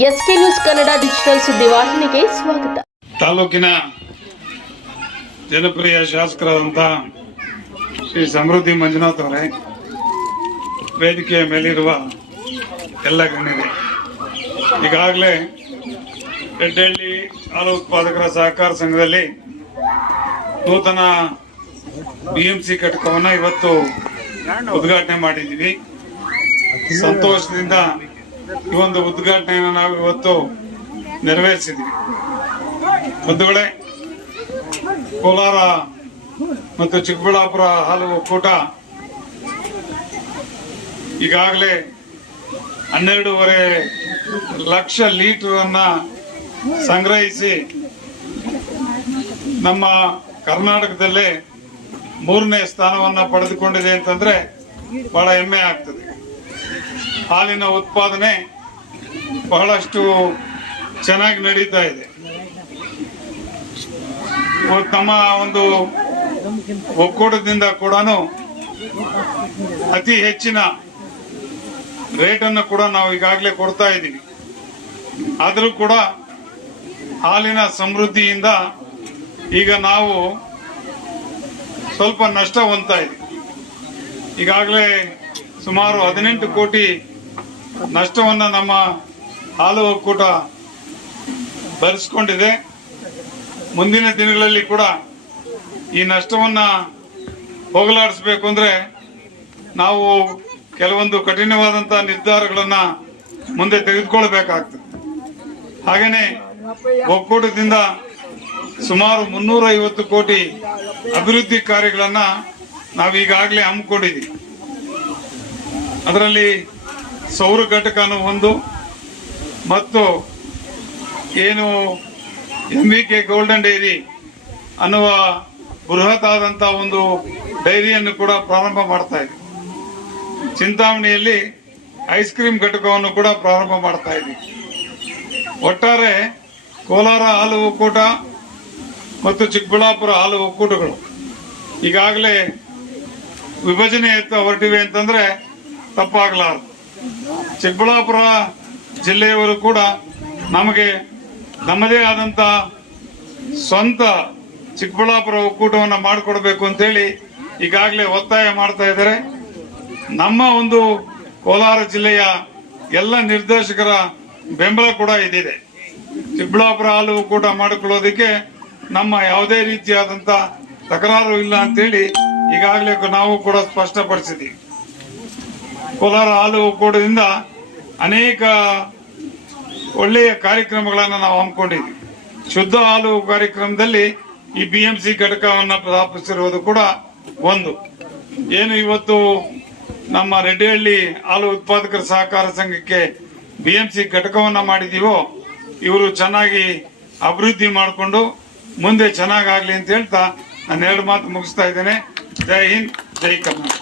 SK news Kannada digital ಸುದ್ದಿವಾಹಿನಿಗೆ ಸ್ವಾಗತ. ತಾಲೂಕಿನ ಜನಪ್ರಿಯ ಶಾಸಕರಾದಂತಹ ಶ್ರೀ ಸಮೃದ್ಧಿ ಮಂಜುನಾಥ್ ಅವರೇ, ವೇದಿಕೆಯ ಮೇಲಿರುವ ಎಲ್ಲ ಗಣ್ಯರೇ, ಈಗಾಗಲೇ ರೆಡ್ಡಹಳ್ಳಿ ಹಾಲು ಉತ್ಪಾದಕರ ಸಹಕಾರ ಸಂಘದಲ್ಲಿ ನೂತನ ಬಿಎಂಸಿ ಘಟಕವನ್ನು ಇವತ್ತು ಉದ್ಘಾಟನೆ ಮಾಡಿದ್ದೀವಿ. ಸಂತೋಷದಿಂದ ಈ ಒಂದು ಉದ್ಘಾಟನೆಯನ್ನು ನಾವು ಇವತ್ತು ನೆರವೇರಿಸಿದ್ವಿ. ಬಂಧುಗಳೇ, ಕೋಲಾರ ಮತ್ತು ಚಿಕ್ಕಬಳ್ಳಾಪುರ ಹಾಲು ಒಕ್ಕೂಟ ಈಗಾಗಲೇ 12.5 ಲಕ್ಷ ಲೀಟರ್ ಅನ್ನ ಸಂಗ್ರಹಿಸಿ ನಮ್ಮ ಕರ್ನಾಟಕದಲ್ಲೇ 3ನೇ ಸ್ಥಾನವನ್ನ ಪಡೆದುಕೊಂಡಿದೆ ಅಂತಂದ್ರೆ ಬಹಳ ಹೆಮ್ಮೆ ಆಗ್ತದೆ. ಹಾಲಿನ ಉತ್ಪಾದನೆ ಬಹಳಷ್ಟು ಚೆನ್ನಾಗಿ ನಡೀತಾ ಇದೆ. ನಮ್ಮ ಒಂದು ಒಕ್ಕೂಟದಿಂದ ಕೂಡ ಅತಿ ಹೆಚ್ಚಿನ ರೇಟ್ ಅನ್ನು ಕೂಡ ನಾವು ಈಗಾಗಲೇ ಕೊಡ್ತಾ ಇದ್ದೀವಿ. ಆದರೂ ಕೂಡ ಹಾಲಿನ ಸಮೃದ್ಧಿಯಿಂದ ಈಗ ನಾವು ಸ್ವಲ್ಪ ನಷ್ಟ ಹೊಂದ್ತಾ ಇದ್ದೀವಿ. ಈಗಾಗಲೇ ಸುಮಾರು 18 ಕೋಟಿ ನಷ್ಟವನ್ನ ನಮ್ಮ ಹಾಲು ಒಕ್ಕೂಟ ಭರಿಸಿಕೊಂಡಿದೆ. ಮುಂದಿನ ದಿನಗಳಲ್ಲಿ ಕೂಡ ಈ ನಷ್ಟವನ್ನ ಹೋಗಲಾಡಿಸಬೇಕು ಅಂದ್ರೆ ನಾವು ಕೆಲವೊಂದು ಕಠಿಣವಾದಂತಹ ನಿರ್ಧಾರಗಳನ್ನ ಮುಂದೆ ತೆಗೆದುಕೊಳ್ಬೇಕಾಗ್ತದೆ. ಹಾಗೇನೆ ಒಕ್ಕೂಟದಿಂದ ಸುಮಾರು 350 ಕೋಟಿ ಅಭಿವೃದ್ಧಿ ಕಾರ್ಯಗಳನ್ನ ನಾವೀಗಾಗಲೇ ಹಮ್ಮಿಕೊಂಡಿದ್ದೀವಿ. ಅದರಲ್ಲಿ ಸೌರ ಘಟಕನು ಒಂದು, ಮತ್ತು ಏನು MVK ಗೋಲ್ಡನ್ ಡೈರಿ ಅನ್ನುವ ಬೃಹತ್ ಆದಂತಹ ಒಂದು ಡೈರಿಯನ್ನು ಕೂಡ ಪ್ರಾರಂಭ ಮಾಡ್ತಾ ಇದ್ದೀವಿ. ಚಿಂತಾಮಣಿಯಲ್ಲಿ ಐಸ್ ಕ್ರೀಮ್ ಘಟಕವನ್ನು ಕೂಡ ಪ್ರಾರಂಭ ಮಾಡ್ತಾ ಇದ್ದೀವಿ. ಒಟ್ಟಾರೆ ಕೋಲಾರ ಹಾಲು ಒಕ್ಕೂಟ ಮತ್ತು ಚಿಕ್ಕಬಳ್ಳಾಪುರ ಹಾಲು ಒಕ್ಕೂಟಗಳು ಈಗಾಗಲೇ ವಿಭಜನೆಯತ್ತ ಹೊರಟಿವೆ ಅಂತಂದ್ರೆ ತಪ್ಪಾಗಲಾರದು. ಚಿಕ್ಕಬಳ್ಳಾಪುರ ಜಿಲ್ಲೆಯವರು ಕೂಡ ನಮಗೆ ನಮ್ಮದೇ ಆದಂತ ಸ್ವಂತ ಚಿಕ್ಕಬಳ್ಳಾಪುರ ಒಕ್ಕೂಟವನ್ನು ಮಾಡಿಕೊಡ್ಬೇಕು ಅಂತೇಳಿ ಈಗಾಗಲೇ ಒತ್ತಾಯ ಮಾಡ್ತಾ ಇದ್ದಾರೆ. ನಮ್ಮ ಒಂದು ಕೋಲಾರ ಜಿಲ್ಲೆಯ ಎಲ್ಲ ನಿರ್ದೇಶಕರ ಬೆಂಬಲ ಕೂಡ ಇದಿದೆ. ಚಿಕ್ಕಬಳ್ಳಾಪುರ ಹಾಲು ಒಕ್ಕೂಟ ಮಾಡಿಕೊಳ್ಳೋದಕ್ಕೆ ನಮ್ಮ ಯಾವುದೇ ರೀತಿಯಾದಂತ ತಕರಾರು ಇಲ್ಲ ಅಂತೇಳಿ ಈಗಾಗಲೇ ನಾವು ಕೂಡ ಸ್ಪಷ್ಟಪಡಿಸಿದ್ದೀವಿ. ಕೋಲಾರ ಹಾಲು ಒಕ್ಕೂಟದಿಂದ ಅನೇಕ ಒಳ್ಳೆಯ ಕಾರ್ಯಕ್ರಮಗಳನ್ನು ನಾವು ಹಮ್ಮಿಕೊಂಡಿದ್ದೀವಿ. ಶುದ್ಧ ಹಾಲು ಕಾರ್ಯಕ್ರಮದಲ್ಲಿ ಈ BMC ಘಟಕವನ್ನು ಸ್ಥಾಪಿಸಿರುವುದು ಕೂಡ ಒಂದು. ಏನು ಇವತ್ತು ನಮ್ಮ ರೆಡ್ಡಹಳ್ಳಿ ಹಾಲು ಉತ್ಪಾದಕರ ಸಹಕಾರ ಸಂಘಕ್ಕೆ BMC ಘಟಕವನ್ನ ಮಾಡಿದೀವೋ, ಇವರು ಚೆನ್ನಾಗಿ ಅಭಿವೃದ್ಧಿ ಮಾಡಿಕೊಂಡು ಮುಂದೆ ಚೆನ್ನಾಗಾಗ್ಲಿ ಅಂತ ಹೇಳ್ತಾ ನಾನು 2 ಮಾತು ಮುಗಿಸ್ತಾ ಇದ್ದೇನೆ. ಜೈ ಹಿಂದ್, ಜೈ ಕರ್ನಾಟಕ.